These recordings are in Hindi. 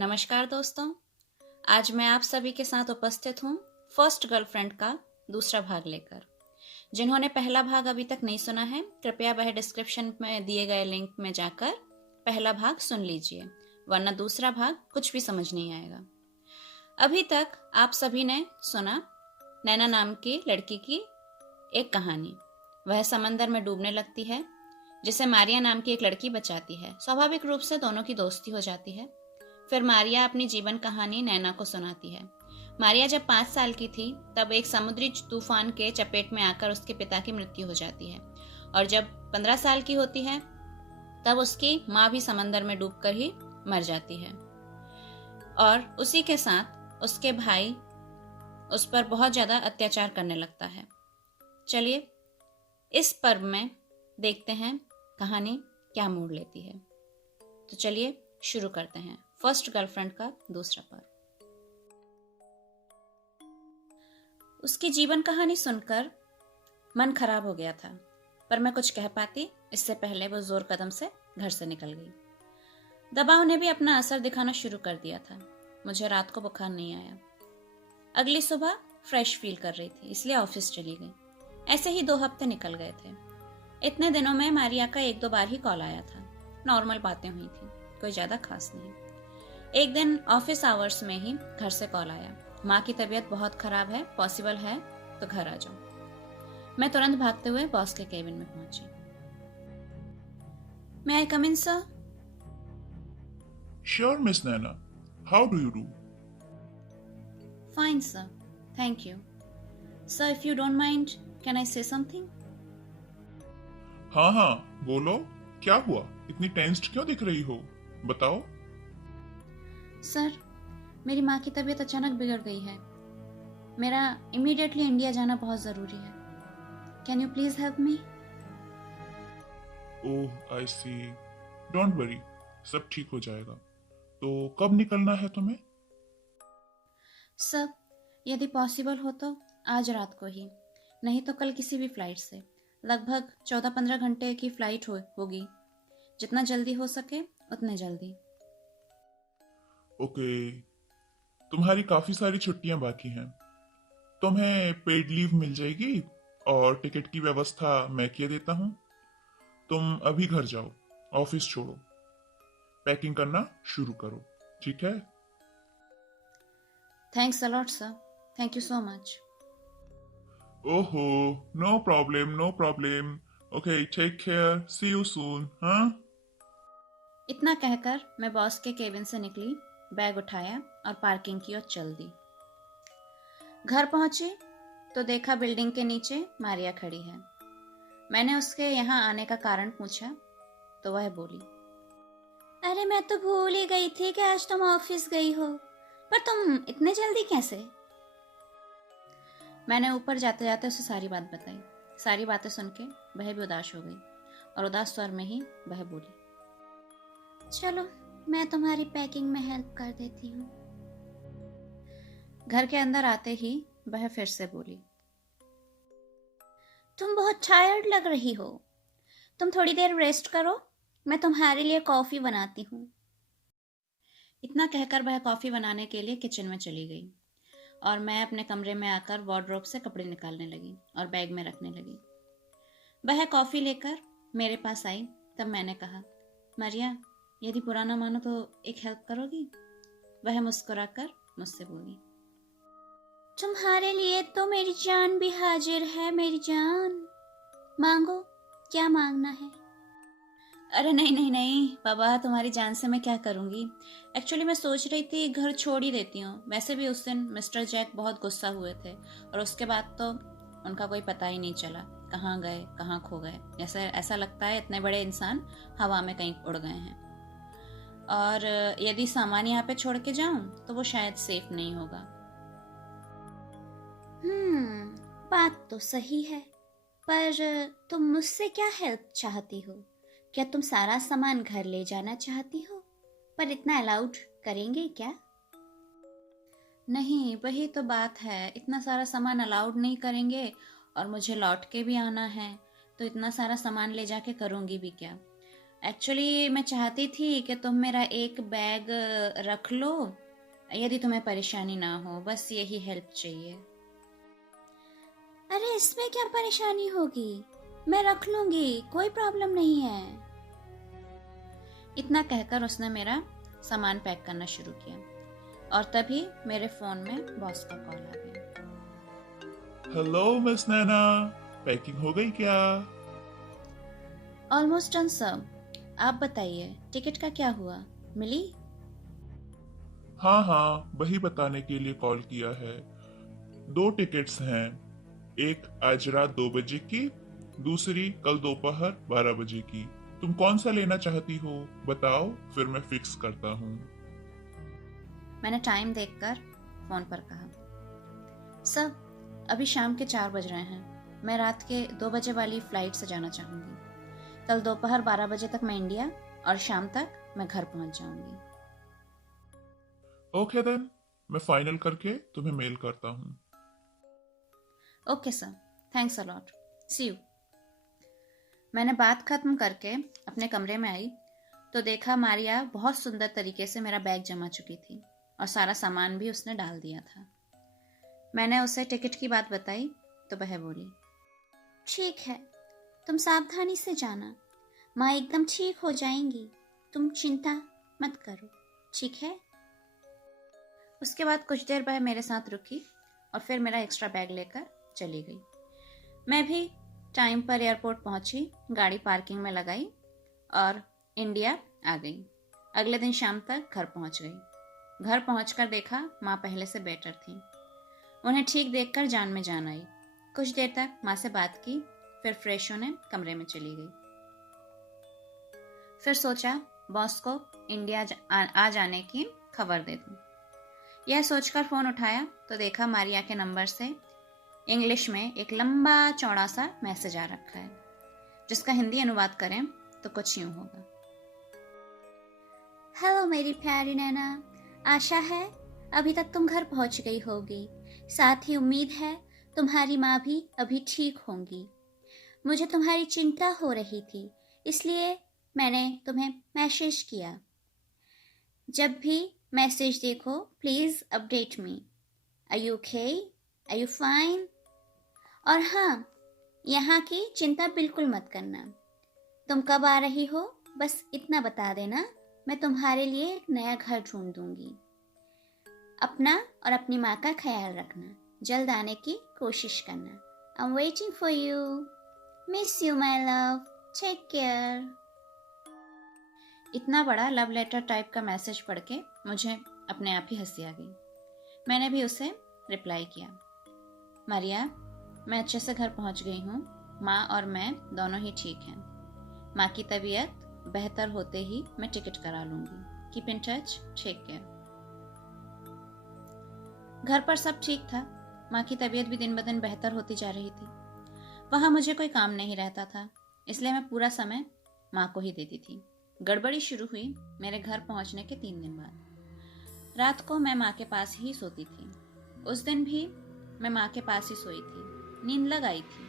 नमस्कार दोस्तों, आज मैं आप सभी के साथ उपस्थित हूँ फर्स्ट गर्लफ्रेंड का दूसरा भाग लेकर। जिन्होंने पहला भाग अभी तक नहीं सुना है, कृपया वह डिस्क्रिप्शन में दिए गए लिंक में जाकर पहला भाग सुन लीजिए, वरना दूसरा भाग कुछ भी समझ नहीं आएगा। अभी तक आप सभी ने सुना नैना नाम की लड़की की एक कहानी। वह समंदर में डूबने लगती है, जिसे मारिया नाम की एक लड़की बचाती है। स्वाभाविक रूप से दोनों की दोस्ती हो जाती है। फिर मारिया अपनी जीवन कहानी नैना को सुनाती है। मारिया जब 5 साल की थी तब एक समुद्री तूफान के चपेट में आकर उसके पिता की मृत्यु हो जाती है, और जब 15 साल की होती है तब उसकी माँ भी समंदर में डूबकर ही मर जाती है, और उसी के साथ उसके भाई उस पर बहुत ज्यादा अत्याचार करने लगता है। चलिए इस पर्व में देखते हैं कहानी क्या मोड़ लेती है। तो चलिए शुरू करते हैं फर्स्ट गर्लफ्रेंड का दूसरा पार्ट। उसकी जीवन कहानी सुनकर मन खराब हो गया था, पर मैं कुछ कह पाती इससे पहले वो जोर कदम से घर से निकल गई। दबाव ने भी अपना असर दिखाना शुरू कर दिया था। मुझे रात को बुखार नहीं आया। अगली सुबह फ्रेश फील कर रही थी, इसलिए ऑफिस चली गई। ऐसे ही 2 हफ्ते निकल गए थे। इतने दिनों में मारिया का 1-2 बार ही कॉल आया था। नॉर्मल बातें हुई थी, कोई ज्यादा खास नहीं। एक दिन ऑफिस आवर्स में ही घर से कॉल आया, माँ की तबीयत बहुत खराब है, पॉसिबल है तो घर आ जाओ। मैं तुरंत भागते हुए बॉस के केबिन में पहुंची। May I come in, sir? Sure, Miss Nana. How do you do? Fine, sir. Thank you. Sir, if you don't mind, can I say something? हाँ हाँ, बोलो, क्या हुआ? इतनी टेंस्ड क्यों दिख रही हो? बताओ। सर, मेरी माँ की तबीयत अचानक बिगड़ गई है। मेरा इमीडिएटली इंडिया जाना बहुत जरूरी है। Can you please help me? Oh, I see. Don't worry, सब ठीक हो जाएगा। तो कब निकलना है तुम्हें? सर, यदि पॉसिबल हो तो आज रात को ही, नहीं तो कल किसी भी फ्लाइट से। लगभग 14-15 घंटे की फ्लाइट होगी। जितना जल्दी हो सके उतने जल्दी। ओके, तुम्हारी काफी सारी छुट्टियां बाकी हैं। तुम्हें पेड लीव मिल जाएगी और टिकट की व्यवस्था मैं किए देता हूँ। तुम अभी घर जाओ, ऑफिस छोड़ो, पैकिंग करना शुरू करो, ठीक है? Thanks a lot sir, thank you so much. ओहो, no problem, no problem. Okay, take care, see you soon. हाँ, इतना कहकर मैं बॉस के केबिन से निकली, बैग उठाया और पार्किंग की ओर चल दी। घर पहुंची तो देखा बिल्डिंग के नीचे मारिया खड़ी है। मैंने उसके यहाँ आने का कारण पूछा तो वह बोली, अरे मैं तो भूल ही गई थी कि आज तुम ऑफिस गई हो, पर तुम इतने जल्दी कैसे? मैंने ऊपर जाते जाते उसे सारी बात बताई। सारी बातें सुन के वह भी उदास हो गई, और उदास स्वर में ही वह बोली, चलो मैं तुम्हारी पैकिंग में हेल्प कर देती हूँ। घर के अंदर आते ही वह फिर से बोली, तुम बहुत टायर्ड लग रही हो, तुम थोड़ी देर रेस्ट करो, मैं तुम्हारे लिए कॉफी बनाती हूँ। इतना कहकर वह कॉफी बनाने के लिए किचन में चली गई, और मैं अपने कमरे में आकर वार्डरोब से कपड़े निकालने लगी और बैग में रखने लगी। वह कॉफी लेकर मेरे पास आई, तब मैंने कहा, मारिया, यदि बुरा ना मानो तो एक हेल्प करोगी? वह मुस्कुराकर मुझसे बोली, तुम्हारे लिए तो मेरी जान भी हाजिर है, मेरी जान। मांगो, क्या मांगना है? अरे नहीं नहीं नहीं बाबा, तुम्हारी जान से मैं क्या करूंगी। एक्चुअली मैं सोच रही थी घर छोड़ ही देती हूँ। वैसे भी उस दिन मिस्टर जैक बहुत गुस्सा हुए थे, और उसके बाद तो उनका कोई पता ही नहीं चला, कहाँ गए कहाँ खो गए। जैसे ऐसा लगता है इतने बड़े इंसान हवा में कहीं उड़ गए हैं, और यदि सामान यहाँ पे छोड़ के जाऊं तो वो शायद सेफ नहीं होगा। बात तो सही है, पर तुम मुझसे क्या हेल्प चाहती हो? क्या तुम सारा सामान घर ले जाना चाहती हो? पर इतना अलाउड करेंगे क्या? नहीं, वही तो बात है, इतना सारा सामान अलाउड नहीं करेंगे, और मुझे लौट के भी आना है, तो इतना सारा सामान ले जाके करूंगी भी क्या? एक्चुअली मैं चाहती थी कि तुम मेरा एक बैग रख लो, यदि तुम्हें परेशानी ना हो, बस यही हेल्प चाहिए। अरे इसमें क्या परेशानी होगी, मैं रख लूंगी, कोई प्रॉब्लम नहीं है। इतना कहकर उसने मेरा सामान पैक करना शुरू किया और तभी मेरे फोन में बॉस का कॉल आ गया। हेलो मिस नैना, पैकिंग हो गई क्या? ऑलमोस्ट डन सर, आप बताइए टिकट का क्या हुआ, मिली? हाँ हाँ, वही बताने के लिए कॉल किया है। 2 टिकट्स हैं, एक आज रात 2 बजे की, दूसरी कल दोपहर 12 बजे की। तुम कौन सा लेना चाहती हो बताओ, फिर मैं फिक्स करता हूँ। मैंने टाइम देखकर फोन पर कहा, सर अभी शाम के 4 बज रहे हैं, मैं रात के 2 बजे वाली फ्लाइट से जाना चाहूंगी। कल दोपहर 12 बजे तक मैं इंडिया और शाम तक मैं घर पहुंच जाऊंगी। ओके देन, मैं फाइनल करके तुम्हें मेल करता हूँ। Okay sir, thanks a lot, see you. मैंने बात खत्म करके अपने कमरे में आई तो देखा मारिया बहुत सुंदर तरीके से मेरा बैग जमा चुकी थी और सारा सामान भी उसने डाल दिया था। मैंने उसे टिकट की बात बताई तो वह बोली, ठीक है, तुम सावधानी से जाना, माँ एकदम ठीक हो जाएंगी, तुम चिंता मत करो, ठीक है? उसके बाद कुछ देर वह मेरे साथ रुकी और फिर मेरा एक्स्ट्रा बैग लेकर चली गई। मैं भी टाइम पर एयरपोर्ट पहुंची, गाड़ी पार्किंग में लगाई और इंडिया आ गई। अगले दिन शाम तक घर पहुंच गई। घर पहुंचकर देखा माँ पहले से बेटर थी। उन्हें ठीक देखकर जान में जान आई। कुछ देर तक माँ से बात की, फिर फ्रेश होने कमरे में चली गई। फिर सोचा बॉस को इंडिया आ जाने की खबर दे दूं। यह सोचकर फोन उठाया तो देखा मारिया के नंबर से इंग्लिश में एक लंबा चौड़ा सा मैसेज आ रखा है, जिसका हिंदी अनुवाद करें तो कुछ यूं होगा, हेलो मेरी प्यारी नैना, आशा है अभी तक तुम घर पहुंच गई होगी। साथ ही उम्मीद है तुम्हारी माँ भी अभी ठीक होंगी। मुझे तुम्हारी चिंता हो रही थी, इसलिए मैंने तुम्हें मैसेज किया। जब भी मैसेज देखो please update me. Are you okay? Are you fine? और हाँ, यहाँ की चिंता बिल्कुल मत करना। तुम कब आ रही हो बस इतना बता देना, मैं तुम्हारे लिए एक नया घर ढूंढ दूंगी। अपना और अपनी माँ का ख्याल रखना, जल्द आने की कोशिश करना। I am waiting for you, miss you my love, take care. इतना बड़ा लव लेटर टाइप का मैसेज पढ़ के मुझे अपने आप ही हंसी आ गई। मैंने भी उसे रिप्लाई किया, मारिया मैं अच्छे से घर पहुंच गई हूँ, माँ और मैं दोनों ही ठीक हैं। माँ की तबीयत बेहतर होते ही मैं टिकट करा लूंगी। Keep in touch, take care. घर पर सब ठीक था। माँ की तबीयत भी दिन ब दिन बेहतर होती जा रही थी। वहां मुझे कोई काम नहीं रहता था, इसलिए मैं पूरा समय माँ को ही देती थी। गड़बड़ी शुरू हुई मेरे घर पहुंचने के 3 दिन बाद। रात को मैं माँ के पास ही सोती थी। उस दिन भी मैं माँ के पास ही सोई थी। नींद लग आई थी।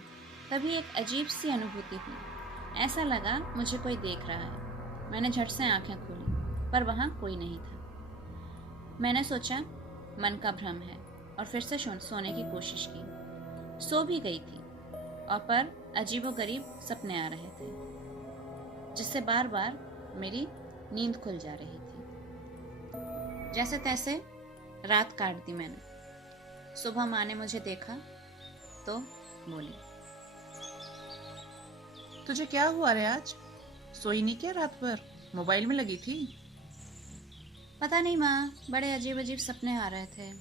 तभी एक अजीब सी अनुभूति हुई। ऐसा लगा मुझे कोई देख रहा है। मैंने झट से आंखें खोली, पर वहां कोई नहीं था। मैंने सोचा मन का भ्रम है और फिर से सोने की कोशिश की। सो भी गई थी और पर अजीबोगरीब सपने आ रहे थे, जिससे बार बार मेरी नींद खुल जा रही थी। जैसे तैसे रात काट दी मैंने। सुबह माँ ने मुझे देखा तो बोली, तुझे क्या हुआ रे आज? सोई नहीं क्या रात भर? मोबाइल में लगी थी? पता नहीं माँ, बड़े अजीब अजीब सपने आ रहे थे।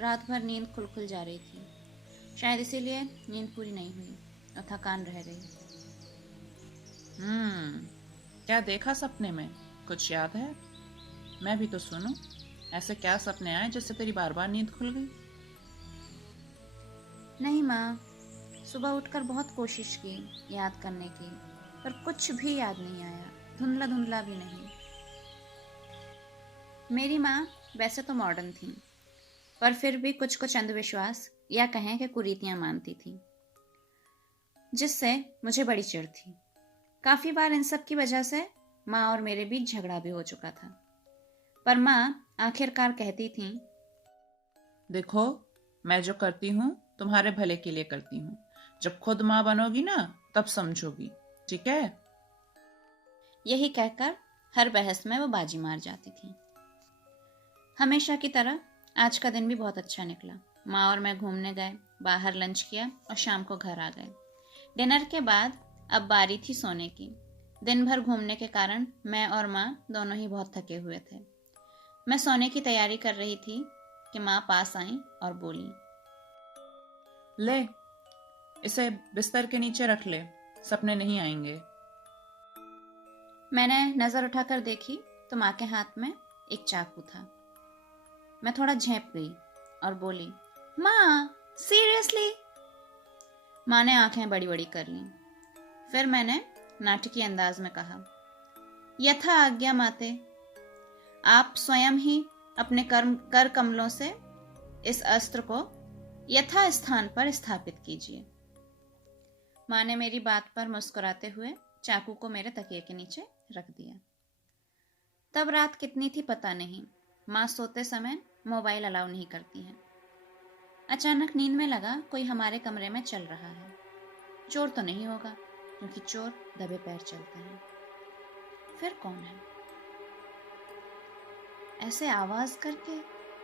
रात भर नींद खुल जा रही थी, शायद इसीलिए नींद पूरी नहीं हुई और थकान रह गई। क्या देखा सपने में? कुछ याद है? मैं भी तो सुनूं। ऐसे क्या सपने आए जिससे तेरी बार बार नींद खुल गई? नहीं माँ, सुबह उठकर बहुत कोशिश की याद करने की, पर कुछ भी याद नहीं आया, धुंधला धुंधला भी नहीं। मेरी माँ वैसे तो मॉडर्न थी, पर फिर भी कुछ कुछ अंधविश्वास या कहें कि कुरीतियां मानती थी, जिससे मुझे बड़ी चिढ़ थी। काफी बार इन सब की वजह से माँ और मेरे बीच झगड़ा भी हो चुका था, पर माँ आखिरकार कहती थी, देखो, मैं जो करती हूँ तुम्हारे भले के लिए करती हूँ। जब खुद माँ बनोगी ना तब समझोगी, ठीक है? यही कहकर हर बहस में वो बाजी मार जाती थी। हमेशा की तरह आज का दिन भी बहुत अच्छा निकला। माँ और मैं घूमने गए, बाहर लंच किया और शाम को घर आ गए। डिनर के बाद अब बारी थी सोने की। दिन भर घूमने के कारण मैं और माँ दोनों ही बहुत थके हुए थे। मैं सोने की तैयारी कर रही थी कि माँ पास आई और बोली, ले, इसे बिस्तर के नीचे रख ले, सपने नहीं आएंगे। मैंने नजर उठाकर देखी तो माँ के हाथ में एक चाकू था। मैं थोड़ा झेंप गई और बोली, माँ, सीरियसली? माँ ने आंखें बड़ी बड़ी कर लीं। फिर मैंने नाटकीय अंदाज में कहा, यथा आज्ञा माते, आप स्वयं ही अपने कर कमलों से इस अस्त्र को यथा स्थान पर स्थापित कीजिए। माँ ने मेरी बात पर मुस्कुराते हुए चाकू को मेरे तकिए के नीचे रख दिया। तब रात कितनी थी पता नहीं। माँ सोते समय मोबाइल अलाउ नहीं करती है। अचानक नींद में लगा कोई हमारे कमरे में चल रहा है। चोर तो नहीं होगा, क्योंकि चोर दबे पैर चलते हैं। फिर कौन है? ऐसे आवाज करके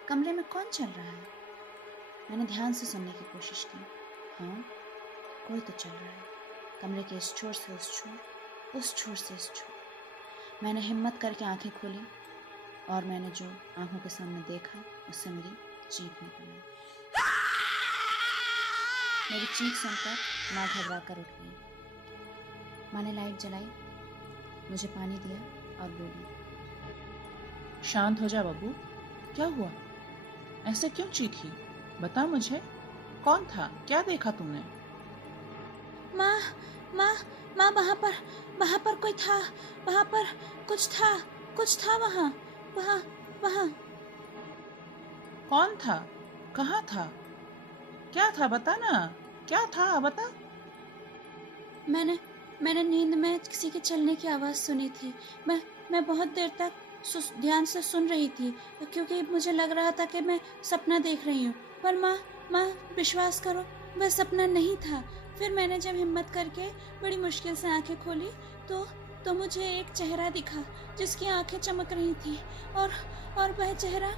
कमरे में कौन चल रहा है? मैंने ध्यान से सुनने की कोशिश की। हाँ, कोई तो चल रहा है। कमरे के इस छोर से उस छोर, उस छोर से इस छोर। मैंने हिम्मत करके आंखें खोली और मैंने जो आंखों के सामने देखा उससे मेरी चीख निकल आई। मेरी चीख सुनकर माँ घबरा कर उठ गई। माँ ने लाइट जलाई, मुझे पानी दिया और बोली, शांत हो जा बाबू, क्या हुआ? ऐसे क्यों चीखी? बता मुझे, कौन था? क्या देखा तुमने? माँ, माँ, माँ, वहाँ पर कोई था। वहाँ पर कुछ था वहाँ। कौन था? कहाँ था? क्या था? बता ना, क्या था? बता। मैंने नींद में किसी के चलने की आवाज सुनी थी। मैं बहुत देर तक ध्यान से सुन रही थी, क्योंकि मुझे लग रहा था कि मैं सपना देख रही हूँ। पर माँ, विश्वास करो, वह सपना नहीं था। फिर मैंने जब हिम्मत करके बड़ी मुश्किल से आंखें खोली तो मुझे एक चेहरा दिखा जिसकी आंखें चमक रही थी, और वह चेहरा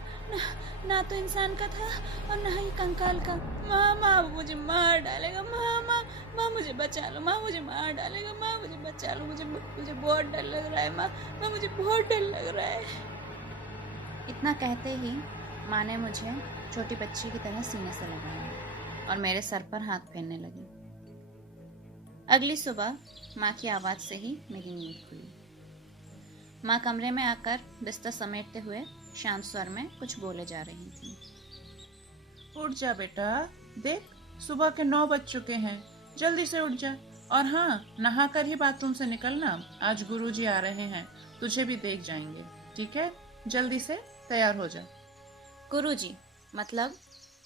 ना तो इंसान का था और ना ही कंकाल का। माँ, मुझे मार डालेगा। माँ, मुझे बचा लो। माँ, मुझे मार डालेगा। माँ, मुझे बचा लो। मुझे बहुत डर लग रहा है। माँ, मुझे बहुत डर लग रहा है। इतना कहते ही माँ ने मुझे छोटी बच्ची की तरह सीने से लगाया और मेरे सर पर हाथ फेरने लगी। अगली सुबह माँ की आवाज से ही मेरी नींद खुली। माँ कमरे में आकर बिस्तर समेटते हुए शांत स्वर में कुछ बोले जा रही थी। उठ जा बेटा, देख सुबह के 9 बज चुके हैं, जल्दी से उठ जा। और हाँ, नहा कर ही बाथरूम से निकलना, आज गुरुजी आ रहे हैं, तुझे भी देख जाएंगे, ठीक है? जल्दी से तैयार हो जा। गुरुजी मतलब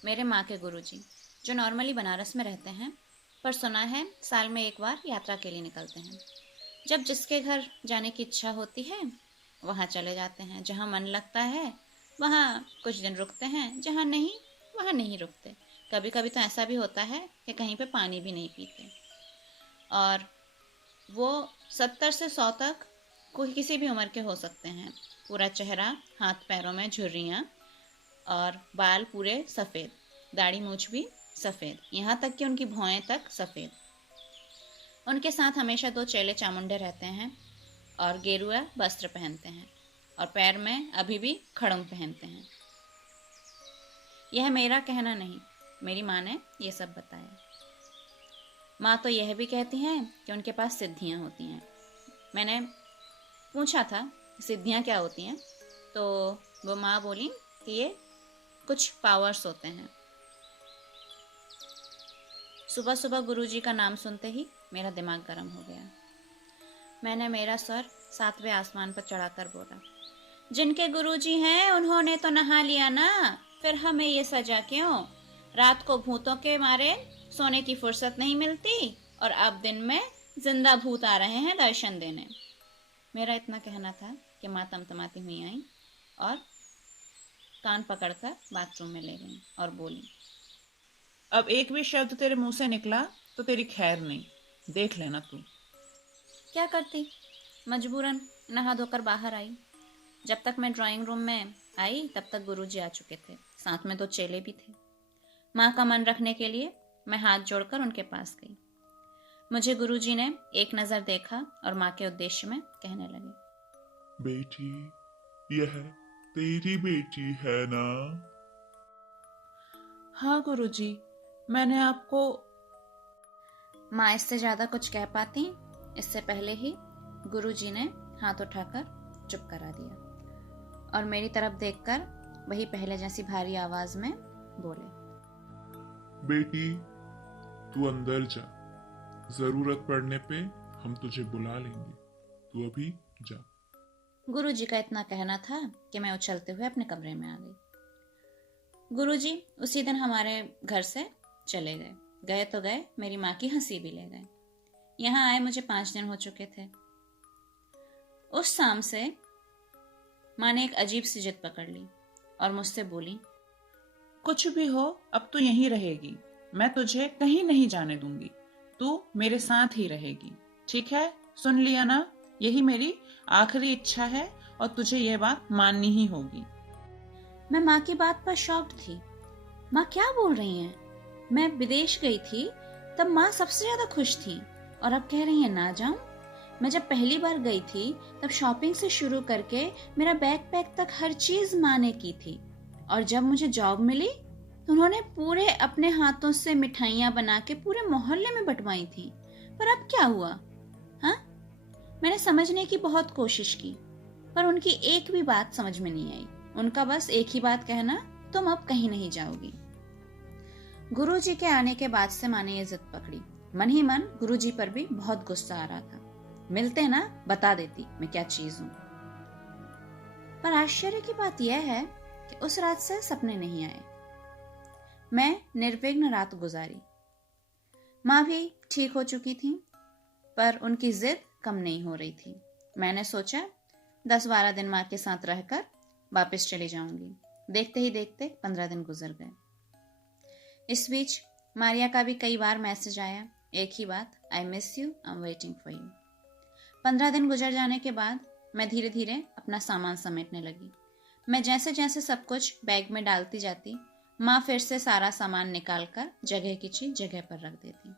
मेरे माँ के गुरुजी, जो नॉर्मली बनारस में रहते हैं, पर सुना है साल में एक बार यात्रा के लिए निकलते हैं। जब जिसके घर जाने की इच्छा होती है वहाँ चले जाते हैं। जहाँ मन लगता है वहाँ कुछ दिन रुकते हैं, जहाँ नहीं वहाँ नहीं रुकते। कभी कभी तो ऐसा भी होता है कि कहीं पे पानी भी नहीं पीते। और वो 70 से 100 तक कोई किसी भी उम्र के हो सकते हैं। पूरा चेहरा, हाथ पैरों में झुर्रियाँ और बाल पूरे सफ़ेद, दाढ़ी मूछ भी सफ़ेद, यहाँ तक कि उनकी भौहें तक सफ़ेद। उनके साथ हमेशा 2 चेले चामुंडे रहते हैं और गेरुआ वस्त्र पहनते हैं और पैर में अभी भी खड़ंग पहनते हैं। यह मेरा कहना नहीं, मेरी माँ ने ये सब बताया। माँ तो यह भी कहती हैं कि उनके पास सिद्धियाँ होती हैं। मैंने पूछा था सिद्धियाँ क्या होती हैं, तो वो माँ बोली कि ये कुछ पावर्स होते हैं। सुबह सुबह गुरुजी का नाम सुनते ही मेरा दिमाग गर्म हो गया। मैंने मेरा सर 7वें आसमान पर चढ़ाकर बोला, जिनके गुरुजी हैं उन्होंने तो नहा लिया ना, फिर हमें ये सजा क्यों? रात को भूतों के मारे सोने की फुर्सत नहीं मिलती और अब दिन में जिंदा भूत आ रहे हैं दर्शन देने। मेरा इतना कहना था कि माँ तमतमाती हुई आई और कान पकड़कर बाथरूम में ले गई और बोली, अब एक भी शब्द तेरे मुंह से निकला तो तेरी खैर नहीं, देख लेना तू। क्या करती, मजबूरन नहा धोकर बाहर आई। जब तक मैं ड्राइंग रूम में आई तब तक गुरुजी आ चुके थे, साथ में 2 चेले भी थे। माँ का मन रखने के लिए मैं हाथ जोड़कर उनके पास गई। मुझे गुरुजी ने एक नज़र देखा और माँ के उद्देश्य में कहने लगे, बेटी, यह तेरी बेटी है ना? हाँ गुरुजी, मैंने आपको। माँ इससे ज़्यादा कुछ कह पाती इससे पहले ही गुरुजी ने हाथ उठाकर चुप करा दिया और मेरी तरफ देखकर वही पहले जैसी भारी आवाज में बोले, बेटी, तू अंदर जा। जरूरत पड़ने पे हम तुझे बुला लेंगे। तू अभी जा। गुरुजी का इतना कहना था कि मैं उछलते हुए अपने कमरे में आ गई। गुरुजी उसी दिन हमारे घर से चले गए। गए तो गए, मेरी माँ की हंसी भी ले गए। यहाँ आए मुझे 5 दिन हो चुके थे। उस शाम से माँ ने एक अजीब सी जिद पकड़ ली और मुझसे बोली, कुछ भी हो, अब तू यहीं रहेगी। मैं तुझे कहीं नहीं जाने दूंगी। तू मेरे साथ ही रहेगी, ठीक है? सुन लिया ना? यही मेरी आखिरी इच्छा है और तुझे यह बात माननी ही होगी। मैं माँ की बात पर शॉक्ड थी। माँ क्या बोल रही हैं? मैं विदेश गई थी तब माँ सबसे ज्यादा खुश थी और अब कह रही हैं ना जाऊं। मैं जब पहली बार गई थी तब शॉपिंग से शुरू करके मेरा बैकपैक तक हर चीज माँ ने की थी और जब मुझे जॉब मिली तो उन्होंने पूरे अपने हाथों से मिठाइयाँ बना के पूरे मोहल्ले में बंटवाई थी। पर अब क्या हुआ? हाँ, मैंने समझने की बहुत कोशिश की पर उनकी एक भी बात समझ में नहीं आई। उनका बस एक ही बात कहना, तुम अब कहीं नहीं जाओगी। गुरुजी के आने के बाद से माँ ने ये जिद पकड़ी। मन ही मन गुरुजी पर भी बहुत गुस्सा आ रहा था। मिलते ना, बता देती मैं क्या चीज हूं। पर आश्चर्य की बात यह है कि उस रात से सपने नहीं आए। मैं निर्विघ्न रात गुजारी। माँ भी ठीक हो चुकी थी पर उनकी जिद कम नहीं हो रही थी। मैंने सोचा 10-12 दिन माँ के साथ रहकर वापस चली जाऊंगी। देखते ही देखते 15 दिन गुजर गए। इस बीच मारिया का भी कई बार मैसेज आया, एक ही बात, I miss you, I am waiting for you. 15 दिन गुजर जाने के बाद मैं धीरे धीरे अपना सामान समेटने लगी। मैं जैसे जैसे सब कुछ बैग में डालती जाती, माँ फिर से सारा सामान निकाल कर जगह की चीज जगह पर रख देती।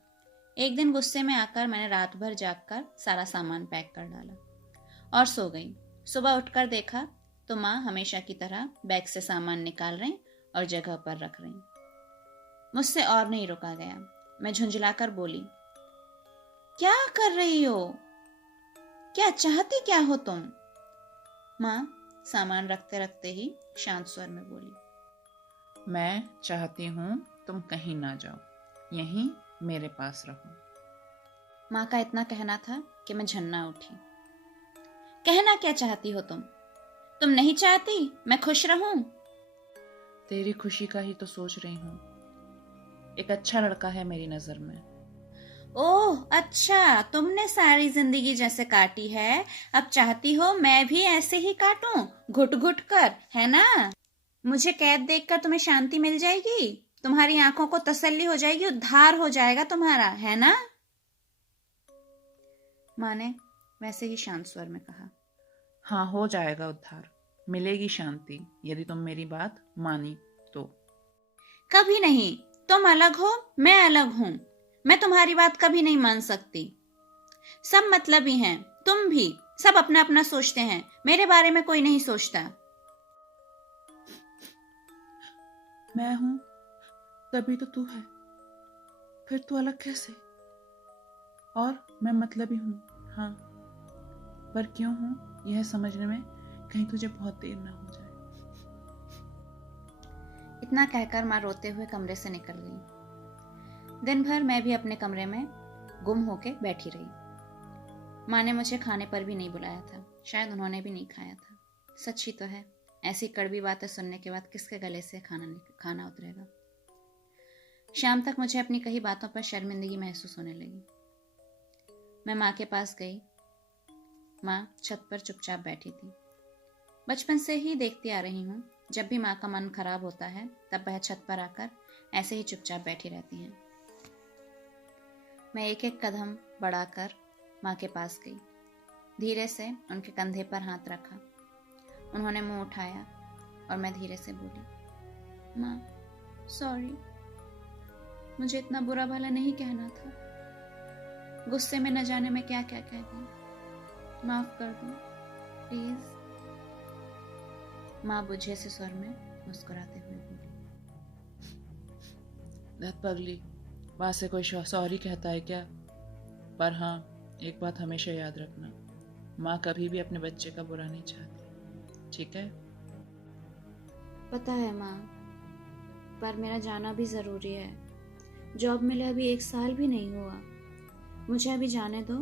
एक दिन गुस्से में आकर मैंने रात भर जागकर सारा सामान पैक कर डाला और सो गई। सुबह उठकर देखा तो माँ हमेशा की तरह बैग से सामान निकाल रही और जगह पर रख रही। मुझसे और नहीं रुका गया। मैं झुंझलाकर बोली, क्या कर रही हो? क्या चाहती क्या हो तुम? माँ सामान रखते रखते ही शांत स्वर में बोली, मैं चाहती हूँ तुम कहीं ना जाओ, यहीं मेरे पास रहो। माँ का इतना कहना था कि मैं झन्ना उठी। कहना क्या चाहती हो तुम? तुम नहीं चाहती मैं खुश रहूं? तेरी खुशी का ही तो सोच रही हूँ। एक अच्छा लड़का है मेरी नजर में। ओह अच्छा, तुमने सारी जिंदगी जैसे काटी है, अब चाहती हो मैं भी ऐसे ही काटूं, घुट घुट कर, है ना? मुझे कैद देखकर तुम्हें शांति मिल जाएगी, तुम्हारी आंखों को तसल्ली हो जाएगी, उद्धार हो जाएगा तुम्हारा, है ना? माँ ने वैसे ही शांत स्वर में कहा। हाँ, हो जाएगा उद्धार, मिलेगी शांति यदि तुम मेरी बात मानी तो। कभी नहीं। तुम अलग हो, मैं अलग हूं। मैं तुम्हारी बात कभी नहीं मान सकती। सब मतलबी हैं, तुम भी। सब अपना अपना सोचते हैं, मेरे बारे में कोई नहीं सोचता। मैं हूं तभी तो तू है, फिर तू अलग कैसे? और मैं मतलबी हूं, हाँ, पर क्यों हूं यह समझने में कहीं तुझे बहुत देर ना हो जाए। इतना कहकर माँ रोते हुए कमरे से निकल गई। दिन भर मैं भी अपने कमरे में गुम होके बैठी रही। माँ ने मुझे खाने पर भी नहीं बुलाया था, शायद उन्होंने भी नहीं खाया था। सच ही तो है, ऐसी कड़वी बातें सुनने के बाद किसके गले से खाना उतरेगा। शाम तक मुझे अपनी कही बातों पर शर्मिंदगी महसूस होने लगी। मैं माँ के पास गई। माँ छत पर चुपचाप बैठी थी। बचपन से ही देखती आ रही हूँ, जब भी माँ का मन खराब होता है तब वह छत पर आकर ऐसे ही चुपचाप बैठी रहती हैं। मैं एक एक कदम बढ़ाकर माँ के पास गई, धीरे से उनके कंधे पर हाथ रखा। उन्होंने मुंह उठाया और मैं धीरे से बोली, माँ सॉरी, मुझे इतना बुरा भला नहीं कहना था। गुस्से में न जाने मैं क्या क्या कह गई, माफ कर दो प्लीज। माँ बुझे से स्वर में मुस्कुराते हुए बोली, धत पगली, माँ से कोई सॉरी कहता है क्या? पर हाँ, एक बात हमेशा याद रखना, माँ कभी भी अपने बच्चे का बुरा नहीं चाहती, ठीक है? पता है माँ, पर मेरा जाना भी ज़रूरी है। जॉब मिले अभी 1 साल भी नहीं हुआ। मुझे अभी जाने दो,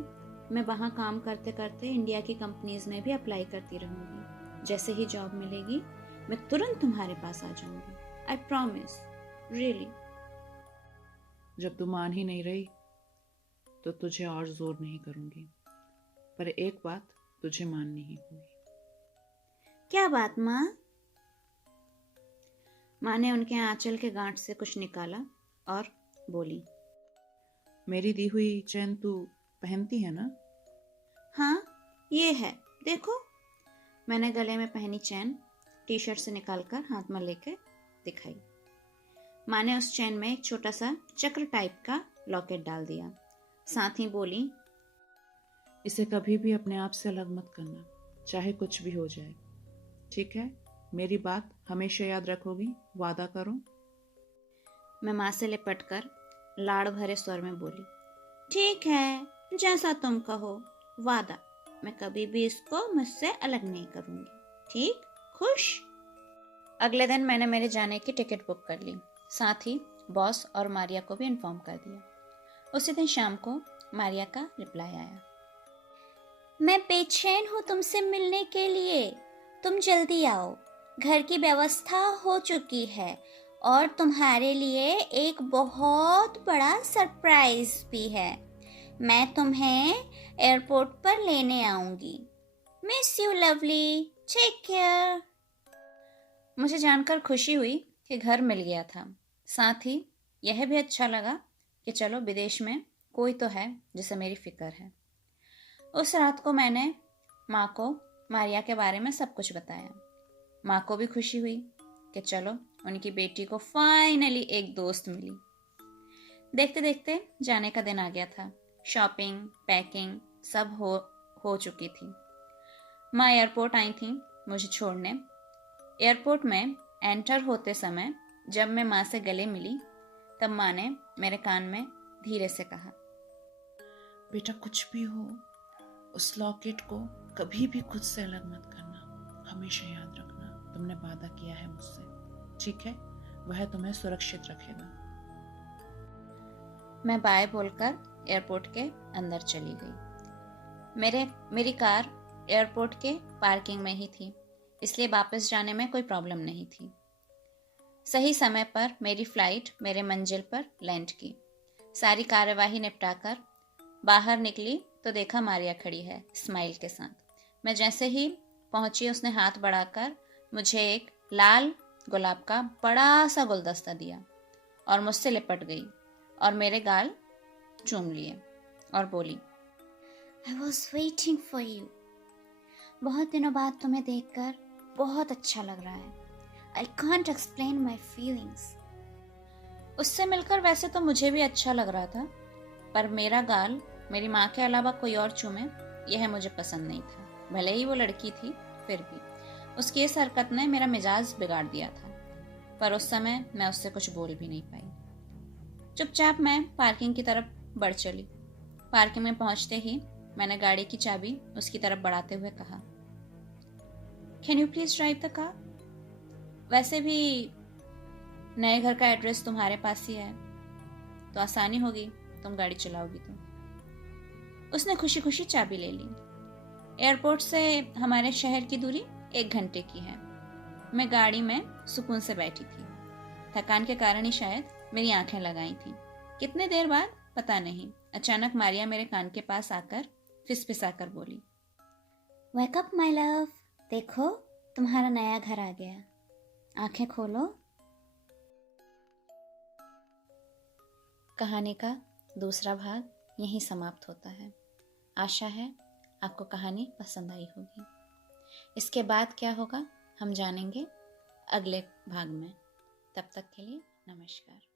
मैं वहाँ काम करते करते इंडिया की कंपनीज में भी अप्लाई करती रहूँगी। जैसे ही जॉब मिलेगी मैं तुरंत तुम्हारे पास आ जाऊँगी। I promise, really. जब तू मान ही नहीं रही तो तुझे और जोर नहीं करूँगी, पर एक बात तुझे माननी ही होगी। क्या बात माँ? माँ ने उनके आंचल के गांठ से कुछ निकाला और बोली, मेरी दी हुई चैन तू पहनती है ना? हाँ, ये है, देखो। मैंने गले में पहनी चैन टी शर्ट से निकालकर हाथ में लेकर दिखाई। माँ ने उस चैन में एक छोटा सा चक्र टाइप का लॉकेट डाल दिया। साथ ही बोली, इसे कभी भी अपने आप से अलग मत करना, चाहे कुछ भी हो जाए, ठीक है? मेरी बात हमेशा याद रखोगी, वादा करो। मैं माँ से लिपटकर लाड़ भरे स्वर में बोली, ठीक है, जैसा तुम कहो, वादा। मैं कभी भी इसको मुझसे अलग नहीं करूंगी, ठीक? खुश? अगले दिन मैंने मेरे जाने की टिकट बुक कर ली। साथ ही बॉस और मारिया को भी इन्फॉर्म कर दिया। उसी दिन शाम को मारिया का रिप्लाई आया, मैं बेचैन हूँ तुमसे मिलने के लिए, तुम जल्दी आओ। घर की व्यवस्था हो चुकी है और तुम्हारे लिए एक बहुत बड़ा सरप्राइज भी है। मैं तुम्हें एयरपोर्ट पर लेने आऊंगी। Miss you lovely, take care. मुझे जानकर खुशी हुई कि घर मिल गया था। साथ ही यह भी अच्छा लगा कि चलो विदेश में कोई तो है जिसे मेरी फिक्र है। उस रात को मैंने माँ को मारिया के बारे में सब कुछ बताया। माँ को भी खुशी हुई कि चलो उनकी बेटी को फाइनली एक दोस्त मिली। देखते देखते जाने का दिन आ गया था। शॉपिंग, पैकिंग सब हो चुकी थी। माँ एयरपोर्ट आई थी मुझे छोड़ने। एयरपोर्ट में एंटर होते समय जब मैं माँ से गले मिली तब माँ ने मेरे कान में धीरे से कहा, बेटा कुछ भी हो, उस लॉकेट को कभी भी खुद से अलग मत करना, हमेशा याद रखना, तुमने वादा किया है मुझसे, ठीक है? वह तुम्हें सुरक्षित रखेगा। मैं बाय बोलकर एयरपोर्ट के अंदर चली गई। मेरी कार एयरपोर्ट के पार्किंग में ही थी, इसलिए वापस जाने में कोई प्रॉब्लम नहीं थी। सही समय पर मेरी फ्लाइट मेरे मंजिल पर लैंड की। सारी कार्यवाही निपटाकर बाहर निकली तो देखा मारिया खड़ी है स्माइल के साथ। मैं जैसे ही पहुंची उसने हाथ बढ़ाकर मुझे एक लाल गुलाब का बड़ा सा गुलदस्ता दिया और मुझसे लिपट गई और मेरे गाल चूम लिए और बोली, I was waiting for you. बहुत दिनों बाद तुम्हें देखकर बहुत अच्छा लग रहा है। I can't explain my feelings. उससे मिलकर वैसे तो मुझे भी अच्छा लग रहा था, पर मेरा गाल मेरी माँ के अलावा कोई और चूमे यह मुझे पसंद नहीं था। भले ही वो लड़की थी, फिर भी उसकी इस हरकत ने मेरा मिजाज बिगाड़ दिया था। पर उस समय मैं उससे कुछ बोल भी नहीं पाई। चुपचाप मैं पार्किंग की तरफ बढ़ चली। पार्किंग में पहुंचते ही मैंने गाड़ी की चाबी उसकी तरफ बढ़ाते हुए कहा, can you please drive the car? वैसे भी नए घर का एड्रेस तुम्हारे पास ही है तो आसानी होगी, तुम गाड़ी चलाओगी तो। उसने खुशी खुशी चाबी ले ली। एयरपोर्ट से हमारे शहर की दूरी 1 घंटे की है। मैं गाड़ी में सुकून से बैठी थी। थकान के कारण ही शायद मेरी आंखें लगाई थी। कितने देर बाद पता नहीं, अचानक मारिया मेरे कान के पास आकर फिसफिसाकर बोली, वेक अप माय लव, देखो तुम्हारा नया घर आ गया, आंखें खोलो। कहानी का दूसरा भाग यहीं समाप्त होता है। आशा है आपको कहानी पसंद आई होगी। इसके बाद क्या होगा हम जानेंगे अगले भाग में। तब तक के लिए नमस्कार।